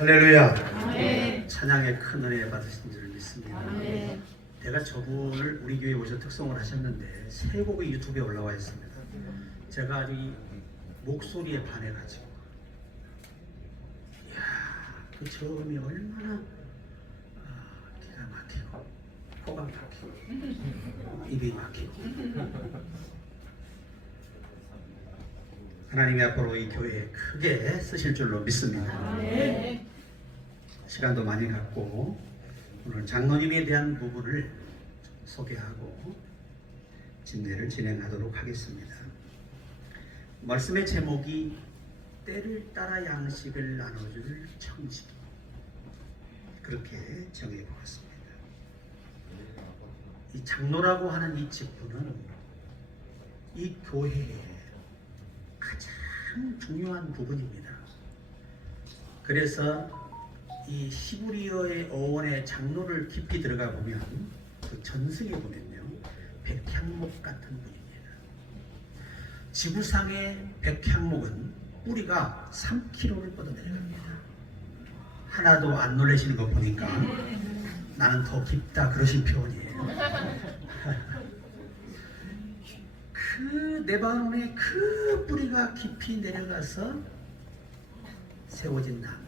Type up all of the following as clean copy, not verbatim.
할렐루야. 아멘. 찬양의 큰 은혜 받으신 줄 믿습니다. 아멘. 내가 저분을 우리 교회에 오셔서 특송을 하셨는데 세 곡이 유튜브에 올라와 있습니다. 제가 아주 이 목소리에 반해가지고 이야, 그 저음이 얼마나 기가 막히고 코가 막히고 입이 막히고 하나님이 앞으로 이 교회에 크게 쓰실 줄로 믿습니다. 아멘. 시간도 많이 갖고 오늘 장로님에 대한 부분을 소개하고 진례를 진행하도록 하겠습니다. 말씀의 제목이 때를 따라 양식을 나눠줄 청지, 그렇게 정해보았습니다. 이 장로라고 하는 이 직분은 이 교회의 가장 중요한 부분입니다. 그래서 이 시브리어의 어원의 장로를 깊이 들어가 보면 그 전승에 보면요, 백향목 같은 분입니다. 지구상의 백향목은 뿌리가 3km를 뻗어내려갑니다. 하나도 안 놀라시는 거 보니까 나는 더 깊다 그러신 표현이에요. 그 레바논의 그 뿌리가 깊이 내려가서 세워진 나무,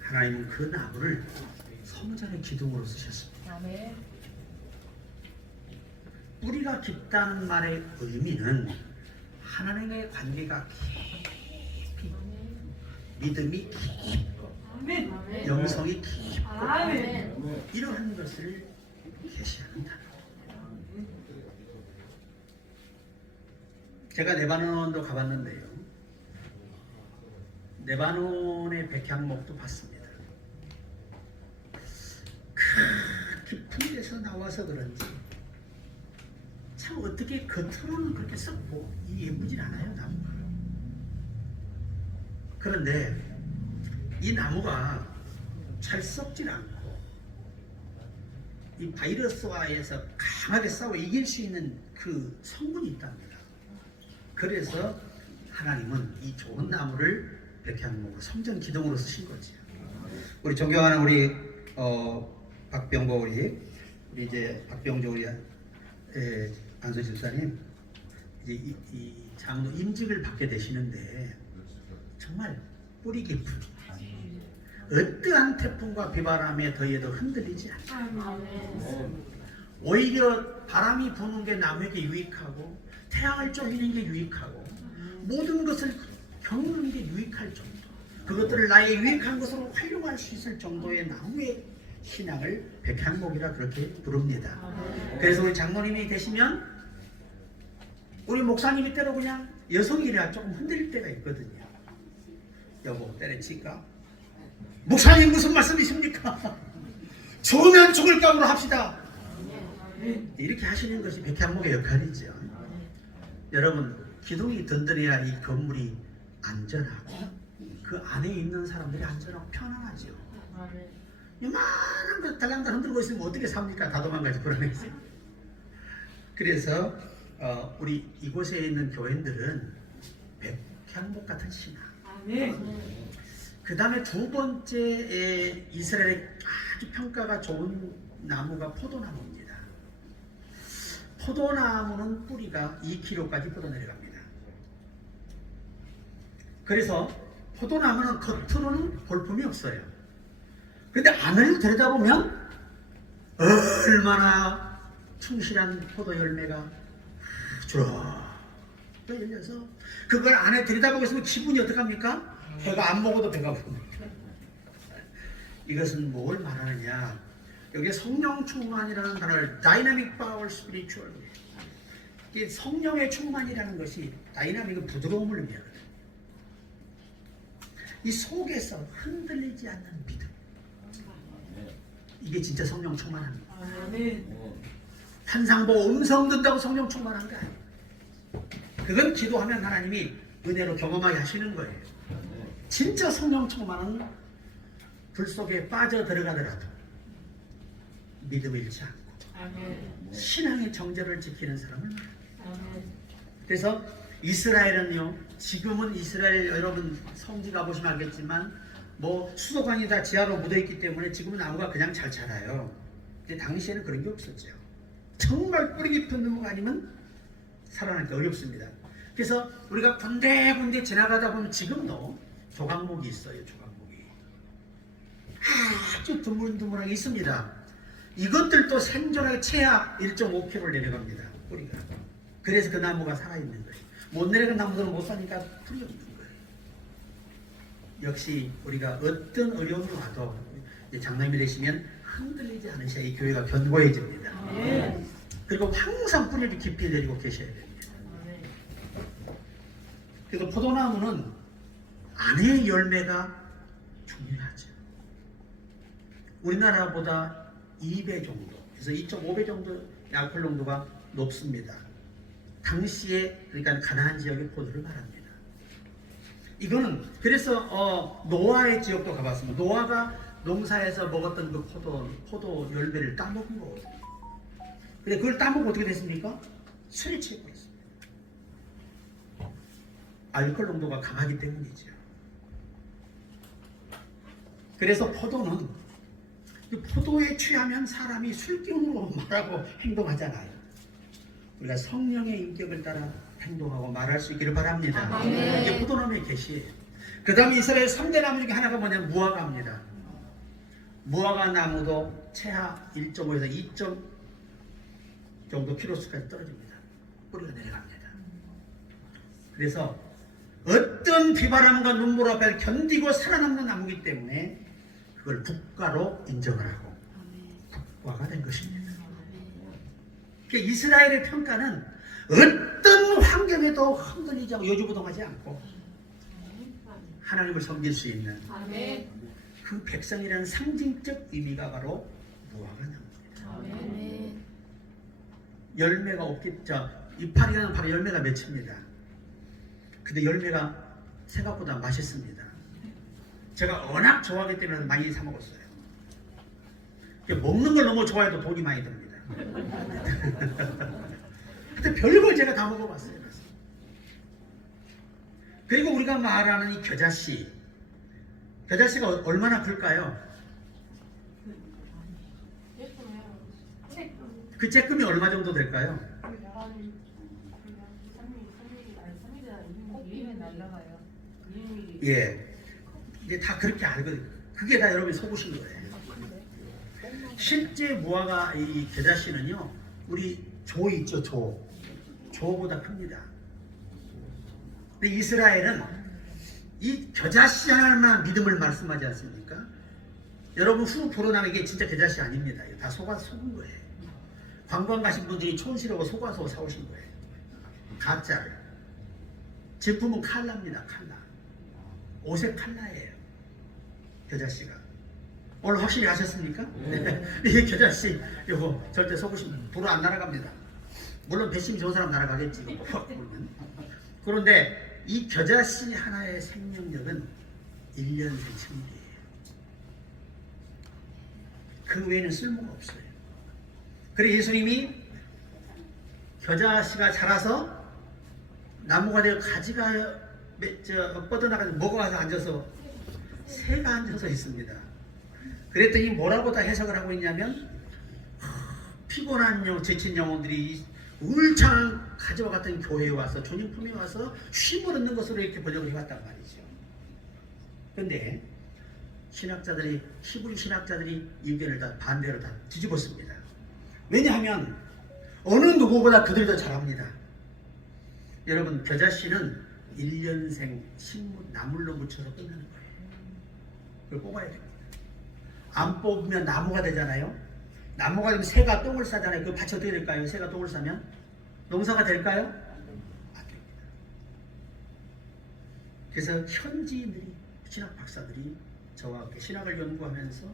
하나님은 그 나무를 성전의 기둥으로 쓰셨습니다. 아멘. 뿌리가 깊다는 말의 의미는 하나님의 관계가 깊이, 믿음이 깊고, 아멘. 영성이 깊고, 아멘. 이러한 것을 계시하는 단어. 제가 레바논도 가봤는데요, 레바논의 백향목도 봤습니다. 그 깊은 데서 나와서 그런지 참 어떻게 겉으로는 그렇게 썩고 예쁘진 않아요, 나무가. 그런데 이 나무가 잘 썩질 않고 이 바이러스와에서 강하게 싸워 이길 수 있는 그 성분이 있답니다. 그래서 하나님은 이 좋은 나무를 백향목으로 성전 기둥으로 쓰신 거죠. 우리 존경하는 우리 박병보 우리 이제 박병조 우리 안수 집사님 이제 이 장로 임직을 받게 되시는데 정말 뿌리 깊은 어떠한 태풍과 비바람에 더해도 흔들리지 않죠. 아멘. 오히려 바람이 부는 게 남에게 유익하고 태양을 쬐는 게 유익하고 모든 것을 겪는 게 유익할 정도, 그것들을 나의 유익한 것으로 활용할 수 있을 정도의 나무의 신앙을 백향목이라 그렇게 부릅니다. 그래서 우리 장로님이 되시면 우리 목사님이 때로 그냥 여성이라 조금 흔들릴 때가 있거든요. 여보 때려칠까? 목사님 무슨 말씀이십니까? 죽으면 죽을 각오로 합시다. 이렇게 하시는 것이 백향목의 역할이죠. 여러분, 기둥이 든든해야 이 건물이 안전하고 그 안에 있는 사람들이 안전하고 편안하죠. 이만한 거 달랑달 흔들고 있으면 어떻게 삽니까? 다 도망가지 불안해서. 그래서 우리 이곳에 있는 교인들은 백향목 같은 신앙. 그 다음에 두 번째 이스라엘의 아주 평가가 좋은 나무가 포도나무입니다. 포도나무는 뿌리가 2km까지 뻗어내려갑니다. 그래서 포도나무는 겉으로는 볼품이 없어요. 근데 안을 들여다보면 얼마나 충실한 포도 열매가 주렁 열려서 그걸 안에 들여다보고 있으면 기분이 어떡합니까? 배가 안 먹어도 배가 부릅니다. 이것은 뭘 말하느냐? 여기에 성령 충만이라는 단어를 Dynamic Power Spiritual, 이게 성령의 충만이라는 것이 다이나믹은 부드러움을 의미하거든요. 이 속에서 흔들리지 않는 믿음, 이게 진짜 성령 충만합니다. 환상 보고 음성 듣는다고 성령 충만한 거 아니에요. 그건 기도하면 하나님이 은혜로 경험하게 하시는 거예요. 진짜 성령 충만은 불 속에 빠져 들어가더라도 믿음을 잃지 않고 신앙의 정절을 지키는 사람을 말합니다. 그래서 이스라엘은요, 지금은 이스라엘 여러분 성지 가보시면 알겠지만 뭐 수도관이 다 지하로 묻어있기 때문에 지금은 나무가 그냥 잘 자라요. 근데 당시에는 그런 게 없었죠. 정말 뿌리 깊은 나무가 아니면 살아나기 어렵습니다. 그래서 우리가 군데군데 지나가다 보면 지금도 조각목이 있어요. 조각목이 아주 드물드물하게 있습니다. 이것들도 생존하게 최하 1.5km를 내려갑니다. 뿌리가. 그래서 그 나무가 살아있는 거예요. 못 내려간 나무들은 못 사니까 풀이 없는 거예요. 역시 우리가 어떤 어려움이 와도 장로님이 되시면 흔들리지 않으셔야 이 교회가 견고해집니다. 그리고 항상 뿌리를 깊이 내리고 계셔야 됩니다. 그래서 포도나무는 안의 열매가 중요하죠. 우리나라보다 2배 정도, 그래서 2.5배 정도 알코올 농도가 높습니다. 당시에 그러니까 가나안 지역의 포도를 말합니다. 이거는 그래서 노아의 지역도 가봤습니다. 노아가 농사에서 먹었던 그 포도 열매를 따먹은 거거든요. 근데 그걸 따먹고 어떻게 됐습니까? 술에 취해버렸습니다. 알코올 농도가 강하기 때문이죠. 그래서 포도는 포도에 취하면 사람이 술기운으로 말하고 행동하잖아요. 우리가 성령의 인격을 따라 행동하고 말할 수 있기를 바랍니다. 이게 포도나무의 계시예요. 그 다음에 이스라엘 3대 나무 중에 하나가 뭐냐면 무화과입니다. 무화과 나무도 최하 1.5에서 2점 정도 키로수까지 떨어집니다. 뿌리가 내려갑니다. 그래서 어떤 비바람과 눈물 앞에 견디고 살아남는 나무이기 때문에 그걸 국가로 인정을 하고 국가가 된 것입니다. 그러니까 이스라엘의 평가는 어떤 환경에도 흔들리지 않고 요주부동하지 않고 하나님을 섬길 수 있는 그 백성이라는 상징적 의미가 바로 무화과 나무입니다. 열매가 없겠죠. 이파리는 바로 열매가 맺힙니다. 근데 열매가 생각보다 맛있습니다. 제가 워낙 좋아하기 때문에 많이 사 먹었어요. 먹는 걸 너무 좋아해도 돈이 많이 듭니다. 근데 별걸 제가 다 먹어봤어요. 그리고 우리가 말하는 이 겨자씨, 겨자씨가 얼마나 클까요? 그 쬐끔이 얼마 정도 될까요? 예, 이제 다 그렇게 알거든요. 그게 다 여러분이 속으신 거예요. 실제 무화과 이 겨자씨는요, 우리 조 있죠, 조보다 큽니다. 근데 이스라엘은 이 겨자씨 하나만 믿음을 말씀하지 않습니까? 여러분 후 불어나는 게 진짜 겨자씨 아닙니다. 다 속은 거예요. 관광 가신 분들이 촌스러워 속아서 사오신 거예요. 가짜를. 제품은 칼라입니다. 칼라. 옷의 칼라예요. 겨자씨가. 오늘 확실히 아셨습니까? 네. 이 겨자씨 이거 절대 속으시면 불어 안 날아갑니다. 물론 배심이 좋은 사람 날아가겠지. 그런데 이 겨자씨 하나의 생명력은 1년생 생물이에요. 그 외에는 쓸모가 없어요. 그래서 예수님이 겨자씨가 자라서 나무가 되어 가지가 뻗어나가서 먹어가서 앉아서 새가 앉아서 있습니다. 그랬더니 뭐라고 다 해석을 하고 있냐면 피곤한 지친 영혼들이 울창 가지와 같은 교회에 와서 전용품에 와서 쉼을 얻는 것으로 이렇게 번역을 해왔단 말이죠. 그런데 신학자들이 히브리 신학자들이 의견을 다 반대로 다 뒤집었습니다. 왜냐하면 어느 누구보다 그들이 더 잘합니다. 여러분 겨자씨는 1년생 식물 나물로 묻혀서 끝나는 거예요. 그걸 뽑아야 됩니다. 안 뽑으면 나무가 되잖아요. 나무가 되면 새가 똥을 싸잖아요. 그 밭이 어떻게 될까요? 새가 똥을 싸면 농사가 될까요? 안 됩니다. 그래서 현지인들이 신학 박사들이 저와 함께 신학을 연구하면서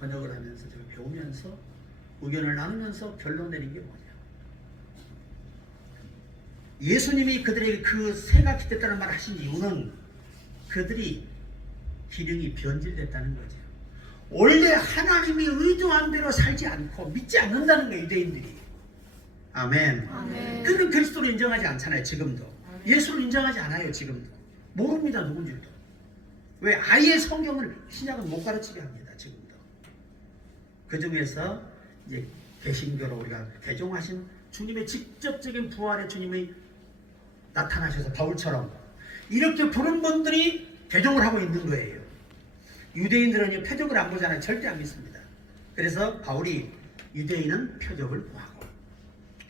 번역을 하면서 제가 배우면서 의견을 나누면서 결론 내린 게 뭐냐? 예수님이 그들에게 그 새가 기댔다는 말을 하신 이유는 그들이 기능이 변질됐다는 거죠. 원래 하나님이 의도한 대로 살지 않고 믿지 않는다는 거예요, 유대인들이. 아멘. 그들은 그리스도를 인정하지 않잖아요, 지금도. 예수를 인정하지 않아요, 지금도. 모릅니다, 누군지도. 왜 아예 성경을 신약은 못 가르치게 합니다. 지금도. 그 중에서 이제 개신교로 우리가 개종하신 주님의 직접적인 부활의 주님이 나타나셔서 바울처럼 이렇게 부른 분들이 개종을 하고 있는 거예요. 유대인들은 표적을 안 보잖아요. 절대 안 믿습니다. 그래서 바울이 유대인은 표적을 구하고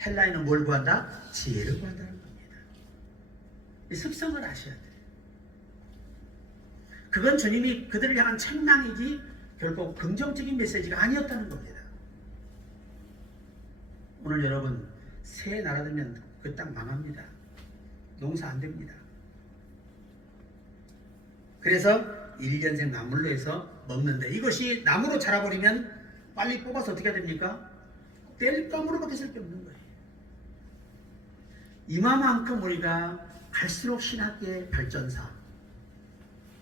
헬라인은 뭘 구한다? 지혜를 구한다는 겁니다. 이 습성을 아셔야 돼요. 그건 주님이 그들을 향한 책망이지 결국 긍정적인 메시지가 아니었다는 겁니다. 오늘 여러분 새 나라 되면 그 땅 망합니다. 농사 안 됩니다. 그래서 1년생 나물로 해서 먹는데 이것이 나무로 자라버리면 빨리 뽑아서 어떻게 해야 됩니까? 뗄감으로밖에 쓸 게 없는 거예요. 이만큼 우리가 갈수록 신학의 발전사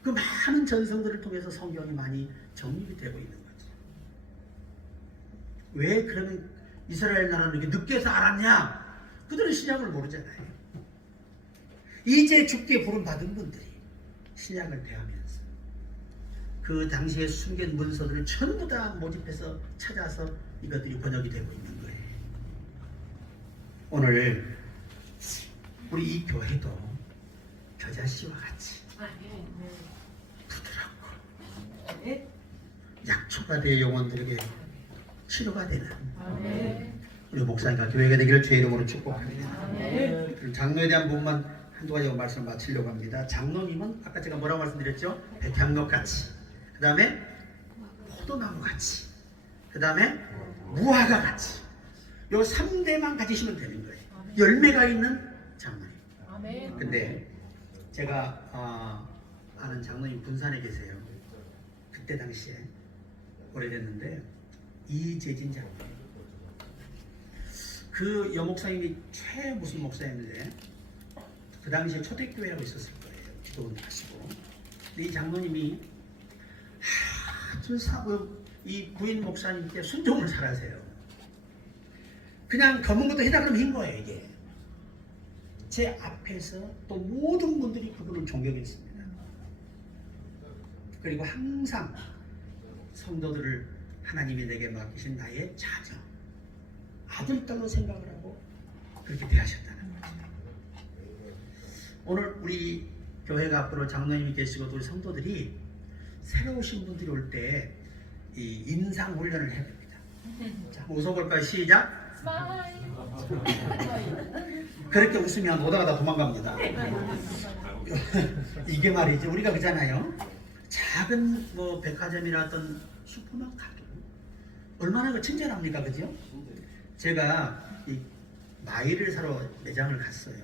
그 많은 전성들을 통해서 성경이 많이 정립이 되고 있는 거죠. 왜 그러면 이스라엘 나라는 이렇게 늦게 해서 알았냐? 그들은 신약을 모르잖아요. 이제 죽게 부름받은 분들이 신약을 대하면서 그 당시에 숨긴 문서들을 전부 다 모집해서 찾아서 이것들이 번역이 되고 있는 거예요. 오늘 우리 이 교회도 겨자씨와 같이 부드럽고 약초가 영혼들에게 치료가 되는 우리 목사님과 교회가 되기를 주의 이름으로 축복합니다. 그럼 장로에 대한 부분만 한두 가지 말씀을 마치려고 합니다. 장로님은 아까 제가 뭐라고 말씀드렸죠? 백향목같이, 그 다음에 포도나무같이, 그 다음에 무화과같이 요 3대만 가지시면 되는 거예요. 열매가 있는 장로님. 근데 제가 아는 장로님 군산에 계세요. 그때 당시에 오래됐는데 이재진 장로님, 그 여목사님이 무슨 목사였는데 그 당시에 초대교회라고 있었을 거예요. 기도원 하시고. 근데 이 장로님이 아주 이 부인 목사님께 순종을 잘하세요. 그냥 검은 것도 해다 그러면 흰 거예요. 이게 제 앞에서 또 모든 분들이 그분을 존경했습니다. 그리고 항상 성도들을 하나님이 내게 맡기신 나의 자녀, 아들, 딸로 생각을 하고 그렇게 대하셨다는 거죠. 오늘 우리 교회가 앞으로 장로님이 계시고 우리 성도들이 새로 오신 분들이 올 때 이 인상 훈련을 해야 됩니다. 자, 웃어볼까요? 시작. 그렇게 웃으면 오다가 다 도망갑니다. 이게 말이지 우리가 그잖아요. 작은 뭐 백화점이나 어떤 슈퍼마켓 가도 얼마나 그 친절합니까, 그죠? 제가 이 마일을 사러 매장을 갔어요.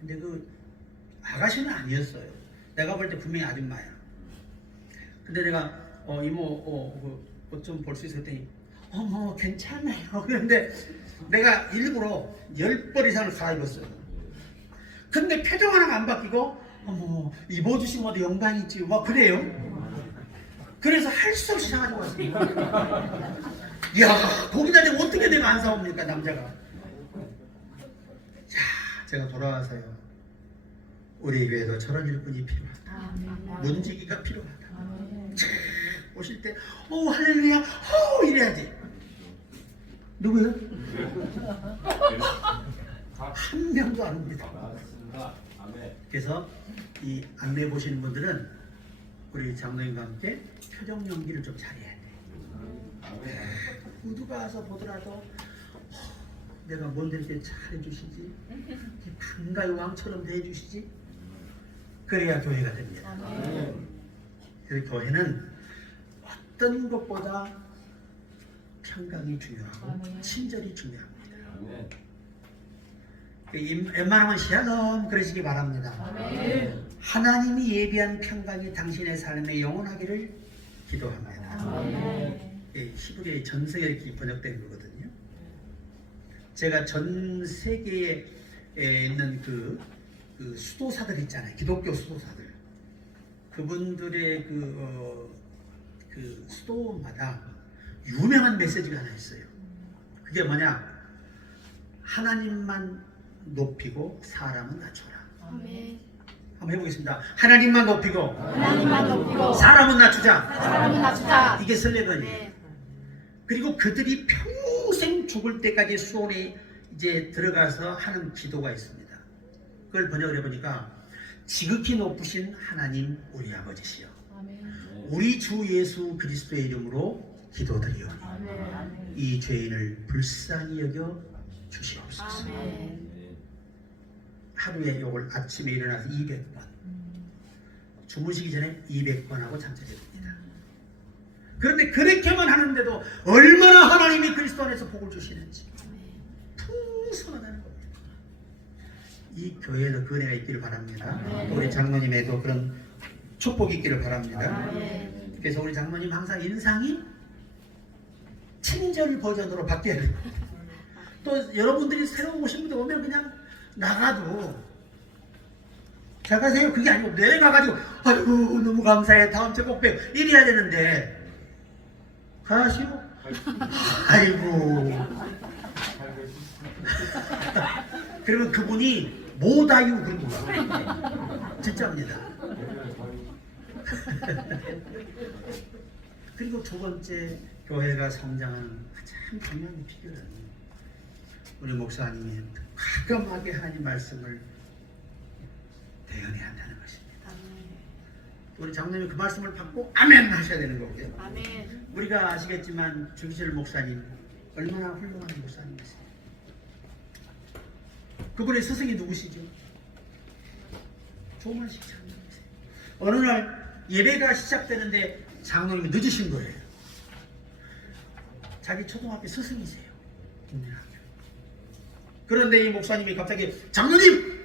근데 그 아가씨는 아니었어요. 내가 볼 때 분명히 아줌마야. 근데 내가 이모 옷 좀 볼 수 있어 했더니 어머 괜찮아요. 그런데 내가 일부러 10벌 이상을 갈아입었어요. 근데 표정 하나가 안 바뀌고 어머 입어주신 것도 영광이지 막 그래요. 그래서 할 수 없이 사가지고 왔어요. 이야 거기다 내가 어떻게 내가 안 사옵니까 남자가. 자 제가 돌아와서요. 우리 교회도 저런 일꾼이 필요하다. 문지기가 필요하다. 오실 때 할렐루야 이래야지. 누구요? 한 명도 안 옵니다. 그래서 이 안내 보시는 분들은 우리 장로님과 함께 표정 연기를 좀 잘해야 돼. 누가 와서 보더라도 내가 뭔데 이렇게 잘해주시지? 반가의 왕처럼 대해주시지? 그래야 교회가 됩니다. 그래서 교회는 어떤 것보다 평강이 중요하고 친절이 중요합니다. 웬만하면 샬롬 그러시기 바랍니다. 하나님이 예비한 평강이 당신의 삶에 영원하기를 기도합니다. 히브리의 전세에 이렇게 번역된 거거든요. 제가 전 세계에 있는 그 수도사들 있잖아요. 기독교 수도사들. 그분들의 그 수도마다 유명한 메시지가 하나 있어요. 그게 뭐냐? 하나님만 높이고 사람은 낮춰라. 한번 한번 해보겠습니다. 하나님만 높이고 하나님만 높이고 사람은 낮추자. 사람은 낮추자. 이게 슬레건이에요. 네. 그리고 그들이 평생 죽을 때까지 수원에 이제 들어가서 하는 기도가 있습니다. 그걸 번역을 해보니까 지극히 높으신 하나님 우리 아버지시여, 아멘. 우리 주 예수 그리스도의 이름으로 기도드리오니 아멘. 이 죄인을 불쌍히 여겨 주시옵소서. 아멘. 하루에 요걸 아침에 일어나서 200번, 주무시기 전에 200번 하고 잠자게 됩니다. 그런데 그렇게만 하는데도 얼마나 하나님이 그리스도 안에서 복을 주시는지 풍성하다는 겁니다. 이 교회에도 그 은혜가 있기를 바랍니다. 또 우리 장로님에도 그런 축복이 있기를 바랍니다. 그래서 우리 장로님 항상 인상이 친절 버전으로 바뀌어야 돼요. 또 여러분들이 새로 오신 분들 오면 그냥 나가도 잘 가세요 그게 아니고 내려가가지고 아이고 너무 감사해 다음 주에 꼭 봬요 이래야 되는데 가시오 아이고 그러면 그분이 못아유 그런 거야. 진짜입니다. 그리고 두 번째 교회가 성장하는 가장 중요한 비결은 우리 목사님이 과감하게 하나님 말씀을 대언해야 한다는 것입니다. 우리 장로님이 그 말씀을 받고 아멘 하셔야 되는 거고요. 아멘. 우리가 아시겠지만 주기철 목사님 얼마나 훌륭한 목사님이세요. 그분의 스승이 누구시죠? 조만식 장로님이세요. 어느 날 예배가 시작되는데 장로님이 늦으신 거예요. 자기 초등학교 스승이세요. 국민학교. 그런데 이 목사님이 갑자기 장로님!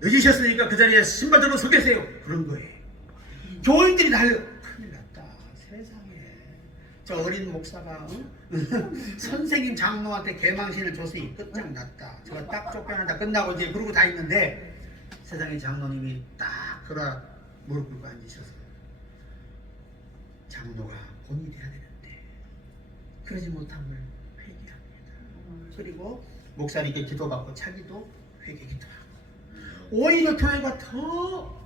늦으셨으니까 그 자리에 신발 들고 서 계세요. 그런 거예요. 교인들이 달려. 큰일 났다. 세상에. 저 어린 목사가 선생님 장로한테 개망신을 줬으니 끝장났다. 저거 딱 쫓겨난다. 끝나고 이제 그러고 다 있는데 세상에 장로님이 딱 그러 무릎 꿇고 앉으셔서 장로가 본이 돼야 되는데 그러지 못함을 회개합니다. 그리고 목사님께 기도받고 자기도 회개 기도하고 오히려 교회가 더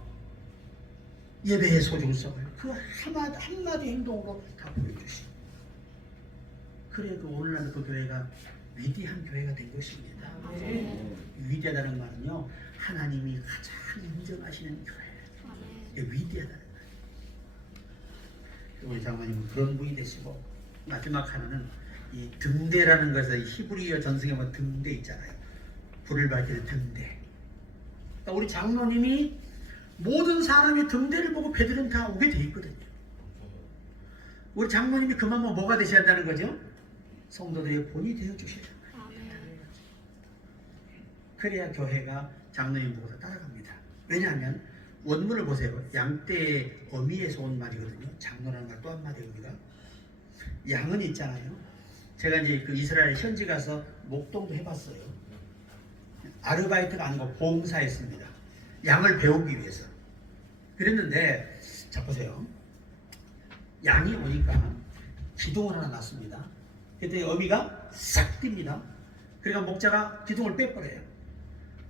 예배의 소중성을 그 한마디 행동으로 다 보여주시고 그래도 오늘날 그 교회가 위대한 교회가 된 것입니다. 위대하다는 말은요 하나님이 가장 인정하시는 교회 위대하다는 말. 우리 장모님은 그런 분이 되시고 마지막 하나는 이 등대라는 것을 히브리어 전승에 보면 등대 있잖아요. 불을 밝힐 등대. 그러니까 우리 장로님이 모든 사람이 등대를 보고 배들은 다 오게 돼 있거든요. 우리 장로님이 그만 뭐가 되셔야 한다는 거죠? 성도들의 본이 되어 주셔야 합니다. 그래야 교회가 장로님 보고서 따라갑니다. 왜냐하면 원문을 보세요. 양떼의 어미에서 온 말이거든요. 장로라는 말 또 한마디 의미가 양은 있잖아요. 제가 이제 그 이스라엘 현지 가서 목동도 해봤어요. 아르바이트가 아니고 봉사했습니다. 양을 배우기 위해서. 그랬는데 자 보세요. 양이 오니까 기둥을 하나 놨습니다. 그때 어미가 싹 뜁니다. 그러니까 목자가 기둥을 빼버려요.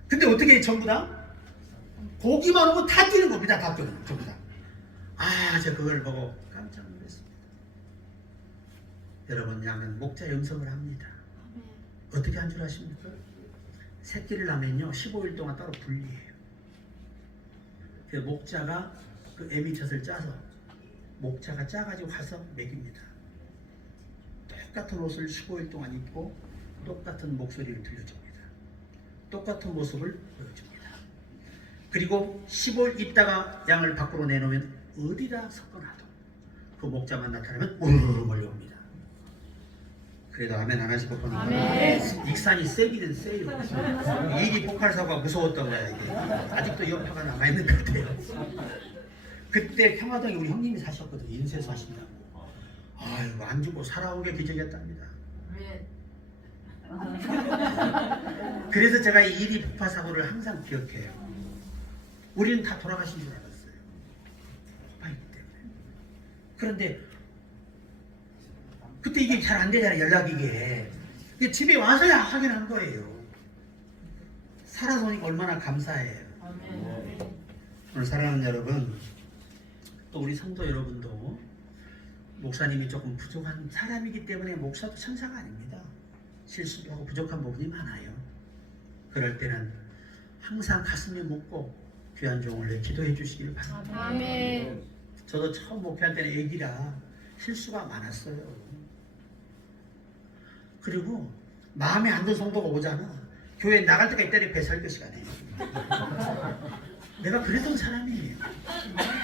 근데 어떻게 전부 다 고기만 오면 다 뛰는 겁니다. 다 뛰는 전부 다. 아, 제가 그걸 보고 깜짝 놀랐습니다. 여러분 양은 목자 염성을 합니다. 어떻게 한 줄 아십니까? 새끼를 낳으면요 15일 동안 따로 분리해요. 그 목자가 그 애미젖을 짜서 목자가 짜가지고 와서 먹입니다. 똑같은 옷을 15일 동안 입고 똑같은 목소리를 들려줍니다. 똑같은 모습을 보여줍니다. 그리고 15일 있다가 양을 밖으로 내놓으면 어디다 섞어놔도 그 목자만 나타나면 우르르 몰려옵니다. 그래도 아멘 안 하시고 보니까 익산이 세기는 세요. 일이 폭발사고가 무서웠던 거야 이게. 아직도 여파가 남아있는 것 같아요. 그때 평화동에 우리 형님이 사셨거든요. 인쇄소 하신다고. 아이고 안 죽고 살아오게 기적이었답니다. 그래서 제가 이 일이 폭발 사고를 항상 기억해요. 우리는 다 돌아가신 줄 알았어요. 폭발이기 때문에. 그런데 그때 이게 잘 안 되잖아요. 연락이 이게. 집에 와서야 확인한 거예요. 살아서 오니까 얼마나 감사해요. 오늘 사랑하는 여러분, 또 우리 성도 여러분도 목사님이 조금 부족한 사람이기 때문에 목사도 천사가 아닙니다. 실수도 하고 부족한 부분이 많아요. 그럴 때는 항상 가슴에 묻고 귀한 종을 내 기도해 주시길 바랍니다. 아멘. 저도 처음 목회할 때는 애기라 실수가 많았어요. 그리고 마음에 안 드는 성도가 오잖아. 교회 나갈 때까지 때려 배설교 시간에. 내가 그랬던 사람이에요.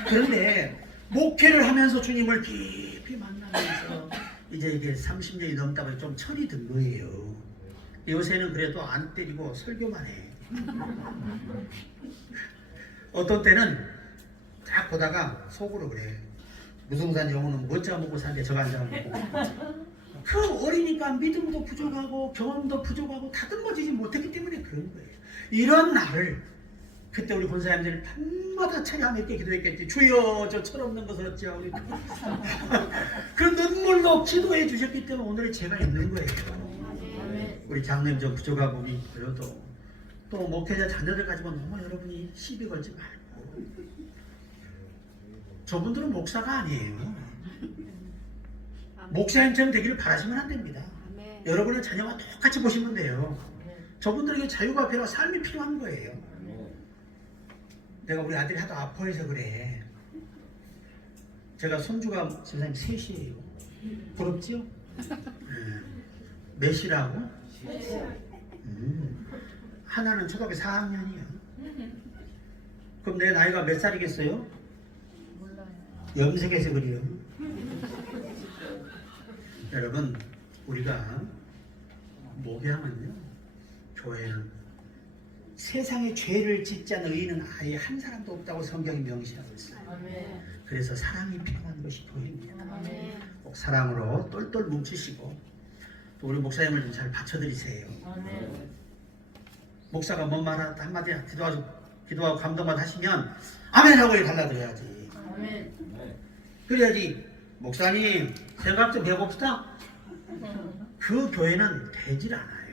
그런데 목회를 하면서 주님을 깊이 만나면서 이제 이게 30년이 넘다 보니 좀 철이 든 거예요. 요새는 그래도 안 때리고 설교만 해. 어떤 때는 딱 보다가 속으로 그래. 무등산 영혼은 멋져 먹고 사는데 저거 안 잡아먹고. 그 어리니까 믿음도 부족하고 경험도 부족하고 다듬어지지 못했기 때문에 그런 거예요. 이런 나를 그때 우리 권사님들이 밤마다 찬양함 있게 기도했겠지. 주여 저 철없는 것을 어찌하오. 그 눈물로 기도해 주셨기 때문에 오늘 제가 있는 거예요. 우리 장로님 좀 부족하고 우리 그래도 또 목회자 자녀들 가지고 너무 여러분이 시비 걸지 말고. 저분들은 목사가 아니에요. 목사님처럼 되기를 바라시면 안 됩니다. 여러분의 자녀와 똑같이 보시면 돼요. 저분들에게 자유가 필요하고 삶이 필요한 거예요. 내가 우리 아들이 하도 아파해서 그래. 제가 손주가 집사님 셋이에요. 부럽죠? 몇이라고? 하나는 초등학교 4학년이야. 그럼 내 나이가 몇 살이겠어요? 염색해서 그래요. 여러분, 우리가 목회하면요, 교회는 세상에 죄를 짓지 않은 의인은 아예 한 사람도 없다고 성경이 명시하고 있어요. 그래서 사랑이 필요한 것이 교회입니다. 꼭 사랑으로 똘똘 뭉치시고 또 우리 목사님을 좀 잘 받쳐드리세요. 목사가 뭔 말 한마디 기도하고 감동만 하시면 아멘하고 달라드려야지. 그래야지. 목사님 생각 좀 해봅시다. 그 교회는 되질 않아요.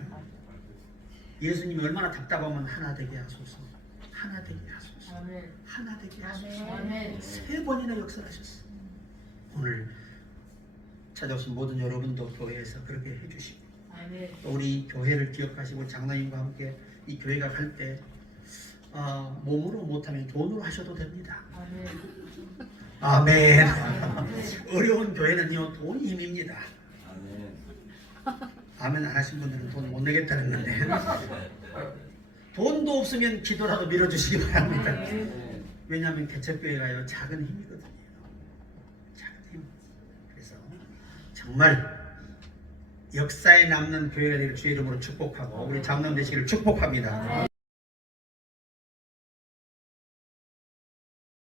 예수님이 얼마나 답답하면 하나 되게 하소서, 하나 되게 하소서, 하나 되게 하소서. 3번이나 역설하셨어요. 오늘 찾아오신 모든 여러분도 교회에서 그렇게 해주시고 또 우리 교회를 기억하시고 장로님과 함께 이 교회가 갈 때 몸으로 못하면 돈으로 하셔도 됩니다. 아멘. 어려운 교회는요 돈이 힘입니다. 아멘 안 하신 분들은 돈 못 내겠다는 건데 돈도 없으면 기도라도 밀어주시기 바랍니다. 왜냐하면 개척교회가요 작은 힘이거든요. 작은 힘. 그래서 정말 역사에 남는 교회가 되기를 주의 이름으로 축복하고 우리 장로님 되시기를 축복합니다.